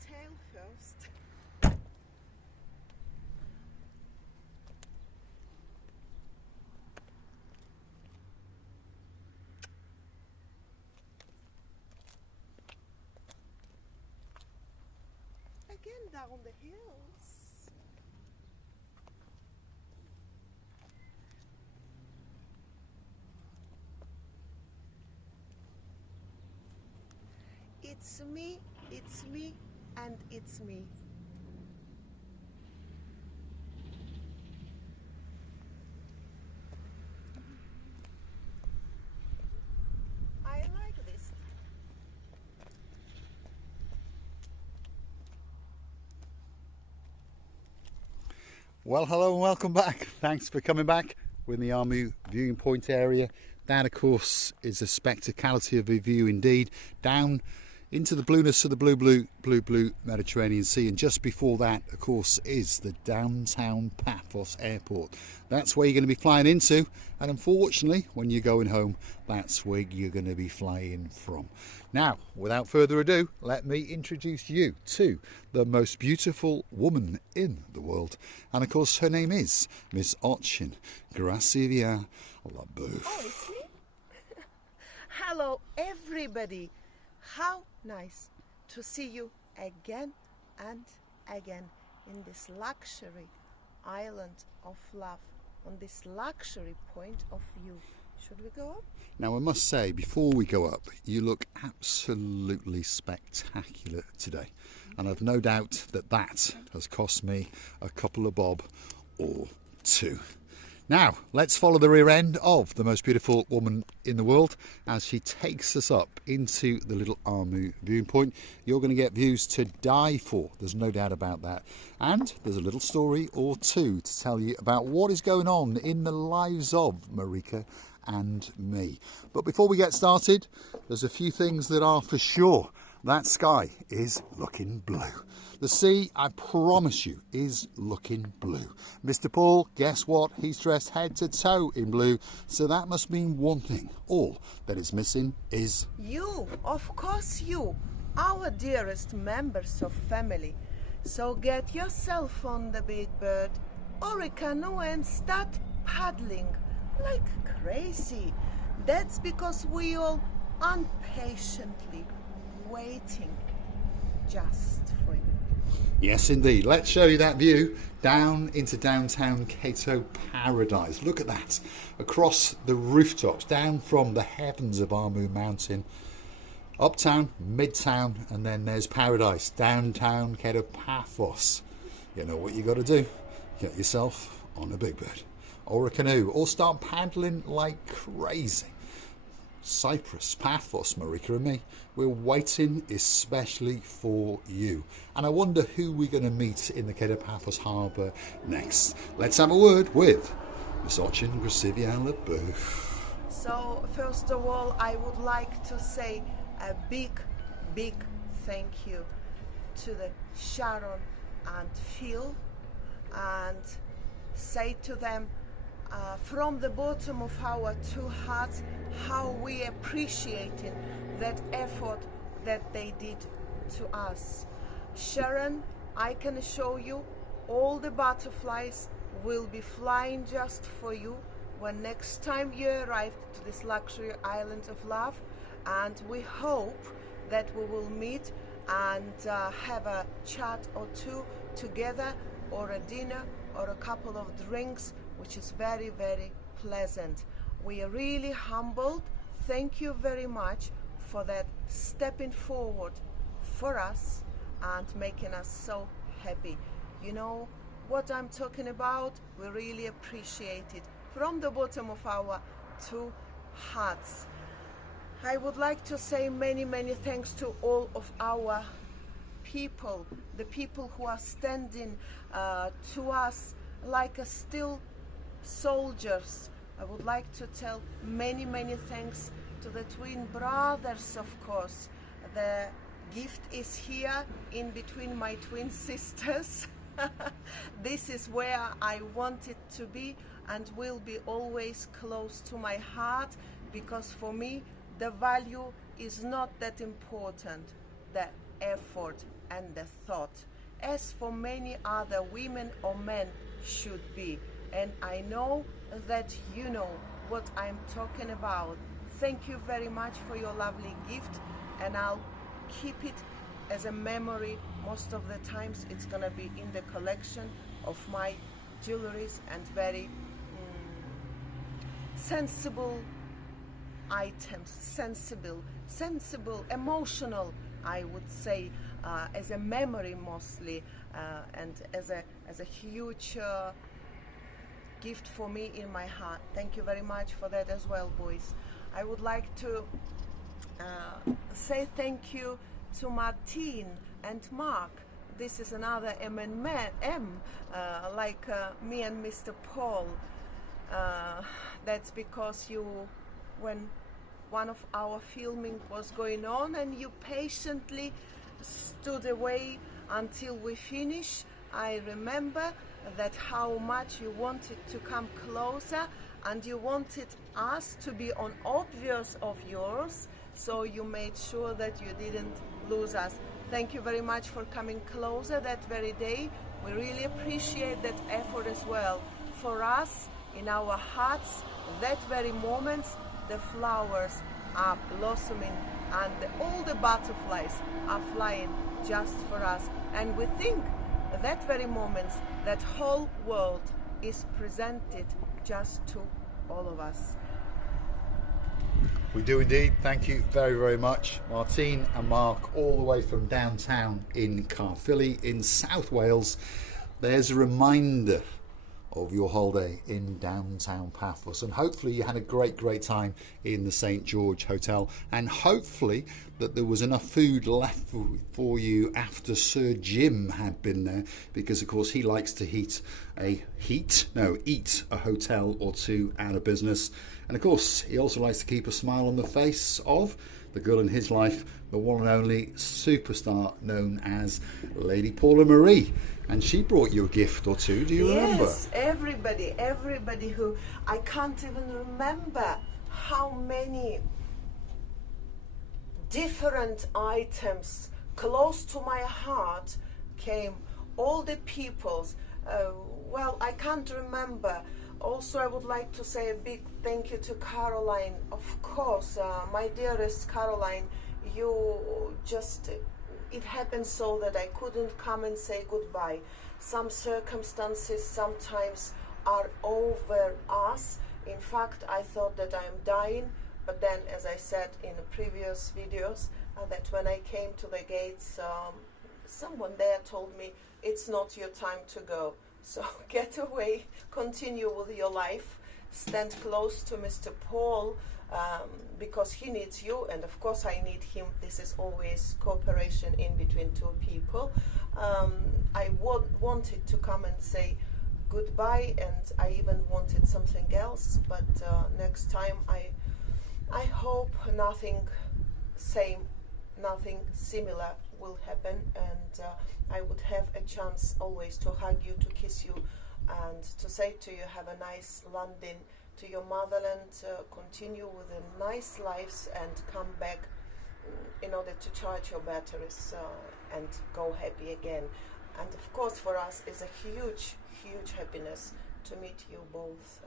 tail first. Again down the hills. It's me, and it's me. I like this. Well, hello and welcome back. Thanks for coming back. We're in the Armu viewing point area. That, of course, is a spectacality of a view indeed, down into the blueness of the blue Mediterranean Sea. And just before that, of course, is the downtown Paphos airport. That's where you're going to be flying into, and unfortunately, when you're going home, that's where you're going to be flying from. Now, without further ado, let me introduce you to the most beautiful woman in the world. And of course, her name is Miss Ochin Gracivia Labouf. Oh, it's me? Hello, everybody. How nice to see you again and again in this luxury island of love, on this luxury point of view. Should we go up? Now, I must say, before we go up, you look absolutely spectacular today. And I've no doubt that that has cost me a couple of bob or two. Now, let's follow the rear end of the most beautiful woman in the world as she takes us up into the little Armu viewing point. You're going to get views to die for, there's no doubt about that. And there's a little story or two to tell you about what is going on in the lives of Marika and me. But before we get started, there's a few things that are for sure. That sky is looking blue. The sea, I promise you, is looking blue. Mr. Paul, guess what? He's dressed head to toe in blue. So that must mean one thing. All that is missing is you, of course you, our dearest members of family. So get yourself on the big bird or a canoe and start paddling like crazy. That's because we all impatiently waiting just for you. Yes, indeed. Let's show you that view down into downtown Cato Paradise. Look at that. Across the rooftops, down from the heavens of Armu Mountain. Uptown, midtown, and then there's Paradise, downtown Cato Paphos. You know what you got to do? Get yourself on a big bird or a canoe or start paddling like crazy. Cyprus, Paphos, Marika and me, we're waiting especially for you. And I wonder who we're going to meet in the Cato Paphos harbour next. Let's have a word with Miss Ochin Gracivia Labouf. So, first of all, I would like to say a big thank you to the Sharon and Phil, and say to them from the bottom of our two hearts how we appreciated that effort that they did to us. Sharon, I can assure you all the butterflies will be flying just for you when next time you arrive to this luxury island of love, and we hope that we will meet and have a chat or two together, or a dinner or a couple of drinks, which is very pleasant. We are really humbled. Thank you very much for that stepping forward for us and making us so happy. You know what I'm talking about? We really appreciate it from the bottom of our two hearts. I would like to say many thanks to all of our people, the people who are standing to us like a still soldiers. I would like to tell many thanks to the twin brothers, of course. The gift is here in between my twin sisters. This is where I want it to be and will be always close to my heart, because for me the value is not that important, the effort and the thought, as for many other women or men should be. And I know that you know what I'm talking about. Thank you very much for your lovely gift, and I'll keep it as a memory. Most of the times it's gonna be in the collection of my jewelries and very sensible items, sensible, emotional, I would say, as a memory mostly, and as a huge gift for me in my heart. Thank you very much for that as well, boys. I would like to say thank you to Martine and Mark. This is another M&M, like me and Mr. Paul. That's because when one of our filming was going on and you patiently stood away until we finish. I remember that how much you wanted to come closer and you wanted us to be on obvious of yours, so you made sure that you didn't lose us. Thank you very much for coming closer that very day. We really appreciate that effort as well. For us, in our hearts, that very moment, the flowers are blossoming and all the butterflies are flying just for us. And we think that very moment, that whole world is presented just to all of us. We do indeed. Thank you very, very much, Martine and Mark, all the way from downtown in Caerphilly in South Wales. There's a reminder of your holiday in downtown Paphos, and hopefully you had a great time in the St. George Hotel, and hopefully that there was enough food left for you after Sir Jim had been there, because of course he likes to eat a hotel or two out of business. And of course he also likes to keep a smile on the face of the girl in his life, the one and only superstar known as Lady Paula Marie. And she brought you a gift or two, do you remember? Yes, everybody who, I can't even remember how many different items close to my heart came. All the peoples, well, I can't remember. Also, I would like to say a big thank you to Caroline. Of course, my dearest Caroline, you just, it happened so that I couldn't come and say goodbye. Some circumstances sometimes are over us. In fact, I thought that I'm dying, but then, as I said in the previous videos, that when I came to the gates, someone there told me, it's not your time to go. So get away, continue with your life, stand close to Mr. Paul, because he needs you, and of course I need him. This is always cooperation in between two people. I wanted to come and say goodbye, and I even wanted something else, but next time I hope nothing similar will happen, and I would have a chance always to hug you, to kiss you, and to say to you, have a nice landing to your motherland, continue with the nice lives and come back in order to charge your batteries and go happy again. And of course for us it's a huge happiness to meet you both.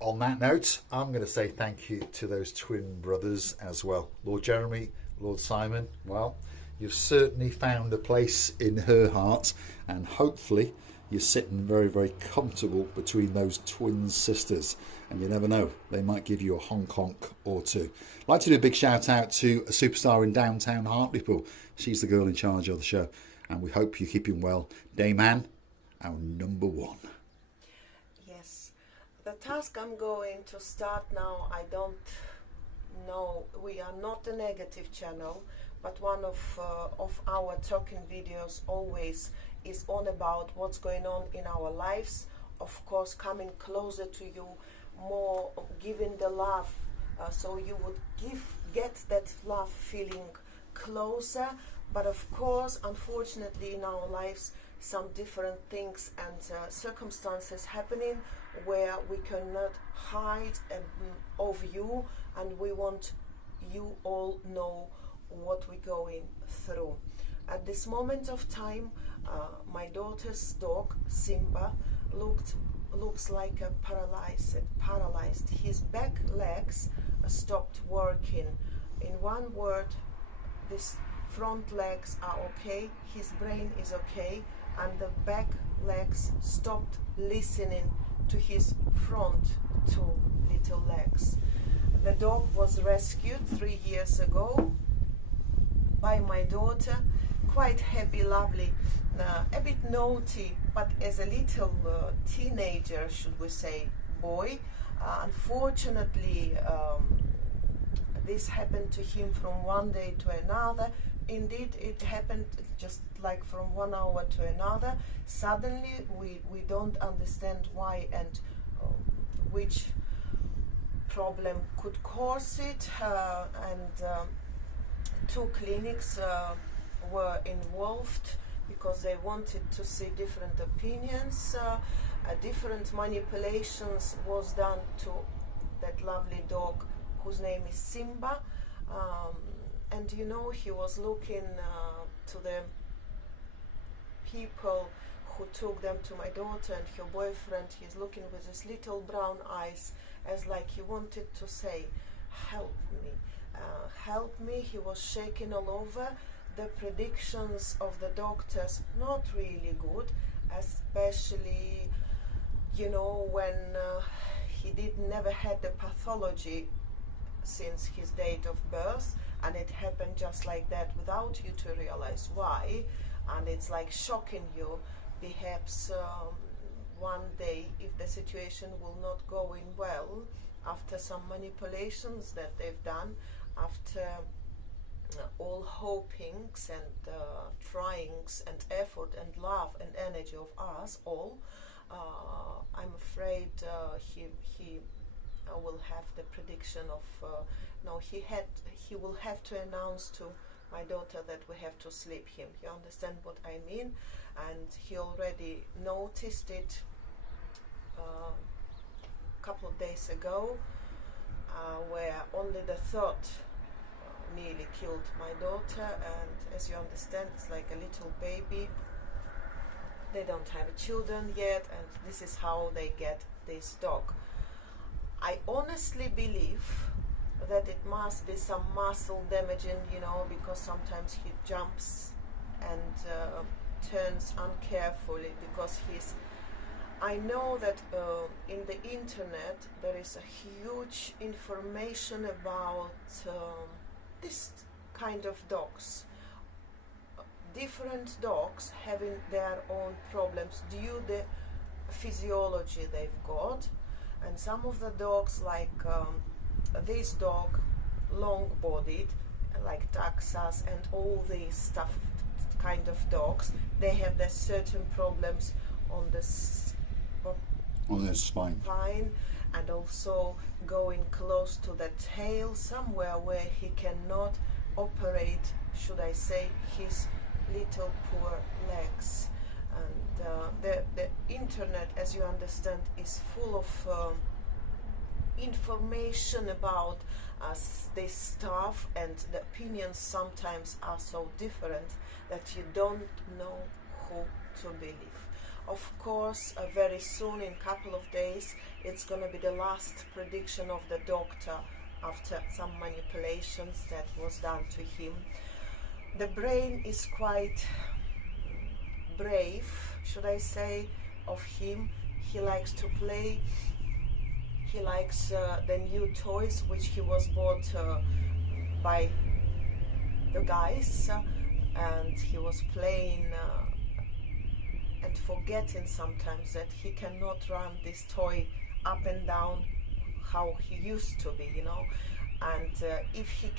On that note, I'm going to say thank you to those twin brothers as well. Lord Jeremy, Lord Simon, well, you've certainly found a place in her heart, and hopefully you're sitting very, very comfortable between those twin sisters, and you never know, they might give you a honk or two. I'd like to do a big shout out to a superstar in downtown Hartlepool. She's the girl in charge of the show, and we hope you're keeping well. Dame Anne, our number one. Yes, the task I'm going to start now, I don't know, we are not a negative channel, but one of our talking videos always is on about what's going on in our lives. Of course, coming closer to you, more giving the love, so you would get that love feeling closer. But of course, unfortunately, in our lives, some different things and circumstances happening where we cannot hide of you, and we want you all know what we're going through. At this moment of time, my daughter's dog, Simba, looks like a paralyzed. His back legs stopped working. In one word, these front legs are okay, his brain is okay, and the back legs stopped listening to his front two little legs. The dog was rescued 3 years ago by my daughter. Quite happy, lovely, a bit naughty, but as a little teenager, should we say, boy. Unfortunately, this happened to him from one day to another. Indeed, it happened just like from 1 hour to another. Suddenly, we don't understand why and which problem could cause it, and 2 clinics were involved because they wanted to see different opinions. Different manipulations was done to that lovely dog whose name is Simba, and you know, he was looking to the people who took them to my daughter and her boyfriend. He's looking with his little brown eyes as like he wanted to say, help me, help me. He was shaking all over. The predictions of the doctors not really good, especially, you know, when he never had the pathology since his date of birth, and it happened just like that without you to realize why, and it's like shocking you. Perhaps one day, if the situation will not go in well, after some manipulations that they've done, after all hopings and tryings and effort and love and energy of us all, I'm afraid he will have the prediction of no, he will have to announce to my daughter that we have to sleep him. You understand what I mean? And he already noticed it a couple of days ago, where only the thought nearly killed my daughter. And as you understand, it's like a little baby. They don't have children yet, and this is how they get this dog. I honestly believe that it must be some muscle damaging, you know, because sometimes he jumps and turns uncarefully because I know that in the internet there is a huge information about this kind of dogs. Different dogs having their own problems due to the physiology they've got, and some of the dogs, like this dog, long-bodied, like Texas and all these stuff kind of dogs, they have their certain problems on the spine, and also going close to the tail, somewhere where he cannot operate, should I say, his little poor legs. And the internet, as you understand, is full of information about this stuff, and the opinions sometimes are so different that you don't know who to believe. Of course, very soon, in a couple of days, it's going to be the last prediction of the doctor after some manipulations that was done to him. The brain is quite brave, should I say, of him. He likes to play. He likes the new toys which he was bought by the guys, and he was playing and forgetting sometimes that he cannot run this toy up and down how he used to be, you know. And if he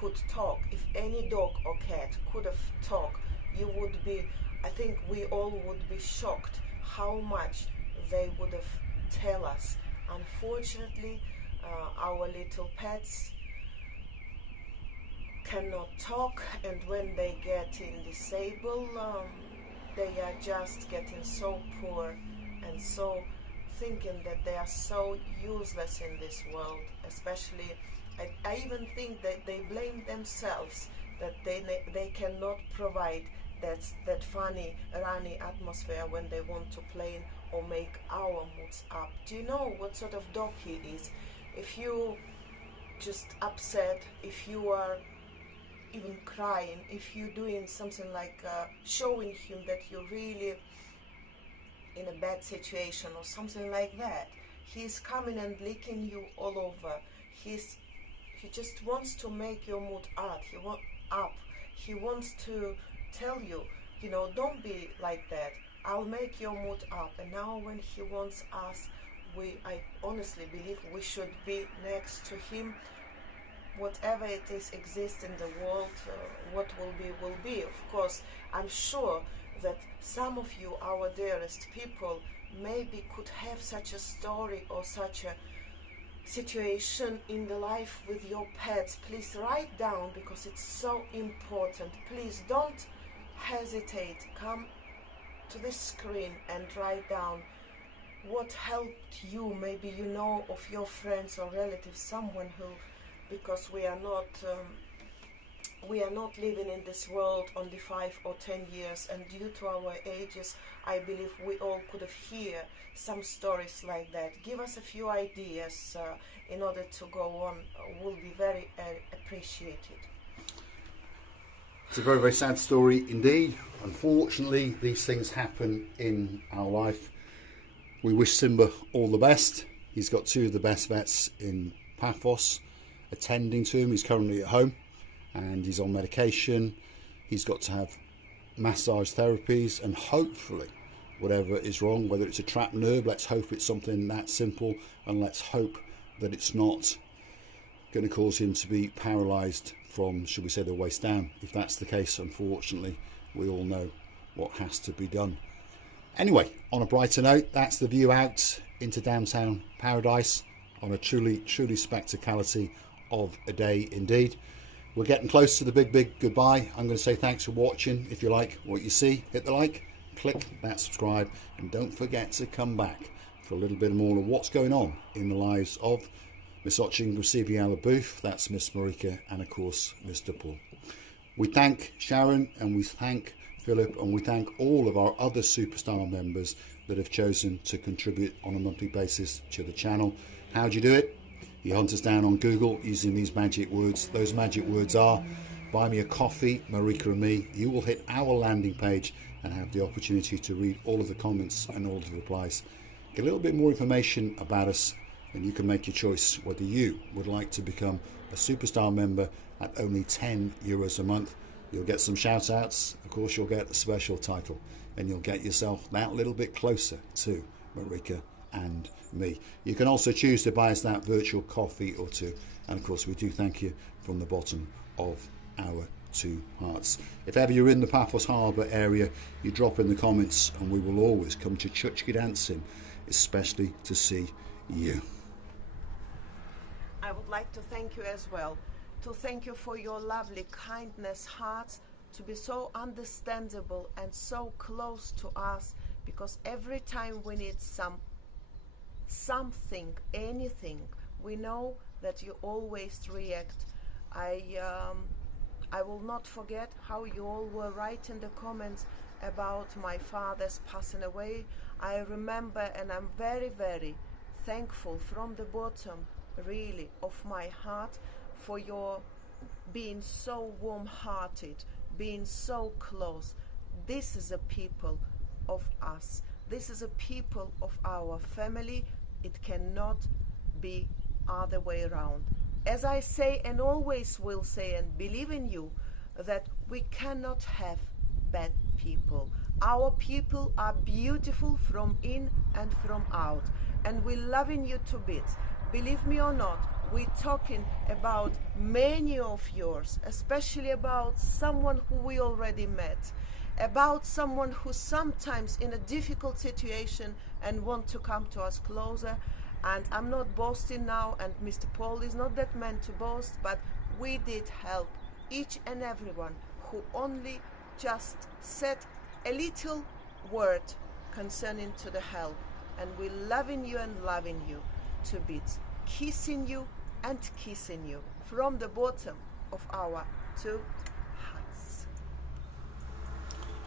could talk, if any dog or cat could have talked, you would be, I think we all would be shocked how much they would have tell us. Unfortunately, our little pets cannot talk, and when they get disabled, they are just getting so poor and so thinking that they are so useless in this world. Especially, I even think that they blame themselves that they cannot provide that funny, runny atmosphere when they want to play or make our moods up. Do you know what sort of dog he is? If you just upset, if you are even crying, if you're doing something like showing him that you're really in a bad situation or something like that, he's coming and licking you all over. He just wants to make your mood up. He wants to tell you, don't be like that. I'll make your mood up. And now when he wants us, I honestly believe we should be next to him. Whatever it is exists in the world, what will be. Of course, I'm sure that some of you, our dearest people, maybe could have such a story or such a situation in the life with your pets. Please write down, because it's so important. Please don't hesitate. Come to this screen and write down what helped you. Maybe you know of your friends or relatives, someone who, because we are not living in this world only 5 or 10 years, and due to our ages, I believe we all could have heard some stories like that. Give us a few ideas in order to go on. Will be very appreciated. It's a very, very sad story indeed. Unfortunately, these things happen in our life. We wish Simba all the best. He's got 2 of the best vets in Paphos attending to him. He's currently at home and he's on medication. He's got to have massage therapies, and hopefully whatever is wrong, whether it's a trapped nerve, let's hope it's something that simple, and let's hope that it's not going to cause him to be paralysed from, should we say, the waist down. If that's the case, unfortunately, we all know what has to be done. Anyway, on a brighter note, that's the view out into downtown paradise on a truly spectacality of a day indeed. We're getting close to the big goodbye. I'm going to say thanks for watching. If you like what you see, hit the like, click that subscribe, and don't forget to come back for a little bit more of what's going on in the lives of Miss Oching Receiving Booth, that's Miss Marika, and of course Mr. Paul. We thank Sharon and we thank Philip and we thank all of our other superstar members that have chosen to contribute on a monthly basis to the channel. How do you do it? You hunt us down on Google using these magic words. Those magic words are buy me a coffee, Marika Me. You will hit our landing page and have the opportunity to read all of the comments and all of the replies. Get a little bit more information about us, and you can make your choice whether you would like to become a superstar member at only €10 a month. You'll get some shout outs, of course you'll get a special title, and you'll get yourself that little bit closer to Marika and me. You can also choose to buy us that virtual coffee or 2, and of course we do thank you from the bottom of our 2 hearts. If ever you're in the Paphos Harbour area, you drop in the comments and we will always come to Chuchki dancing, especially to see you. I would like to thank you as well, to thank you for your lovely kindness hearts, to be so understandable and so close to us, because every time we need something, anything, we know that you always react. I will not forget how you all were writing the comments about my father's passing away. I remember, and I'm very, very thankful from the bottom, really, of my heart for your being so warm-hearted, being so close. This is a people of us. This is a people of our family. It cannot be other way around. As I say and always will say and believe in you, that we cannot have bad people. Our people are beautiful from in and from out, and we're loving you to bits. Believe me or not, we're talking about many of yours, especially about someone who we already met, about someone who's sometimes in a difficult situation and want to come to us closer. And I'm not boasting now, and Mr. Paul is not that man to boast, but we did help each and everyone who only just said a little word concerning to the help. And we're loving you and loving you to bits, kissing you and kissing you from the bottom of our 2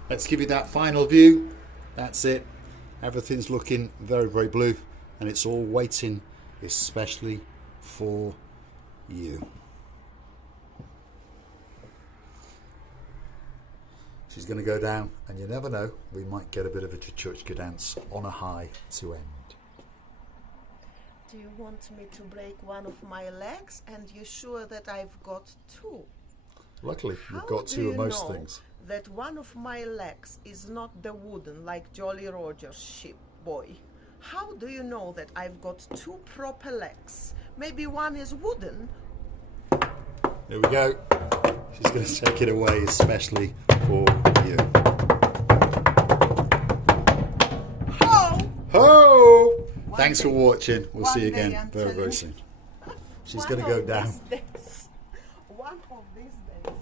Let's give you that final view. That's it. Everything's looking very, very blue, and it's all waiting especially for you. She's going to go down, and you never know, we might get a bit of a chuchka dance on a high to end. Do you want me to break one of my legs? And you're sure that I've got two? Luckily, How you've got do two you of most know things. that one of my legs is not the wooden, like Jolly Roger's ship boy? How do you know that I've got two proper legs? Maybe one is wooden. There we go. She's going to take it away especially for you. Ho! Ho! One Thanks for day- watching. We'll see you one day, again I'm very, very telling soon. She's One going to go of down. these days. One of these days.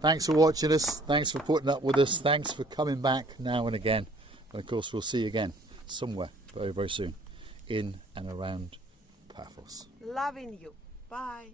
Thanks for watching us. Thanks for putting up with us. Thanks for coming back now and again. And of course, we'll see you again somewhere very, very soon in and around Paphos. Loving you. Bye.